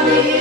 Hallelujah.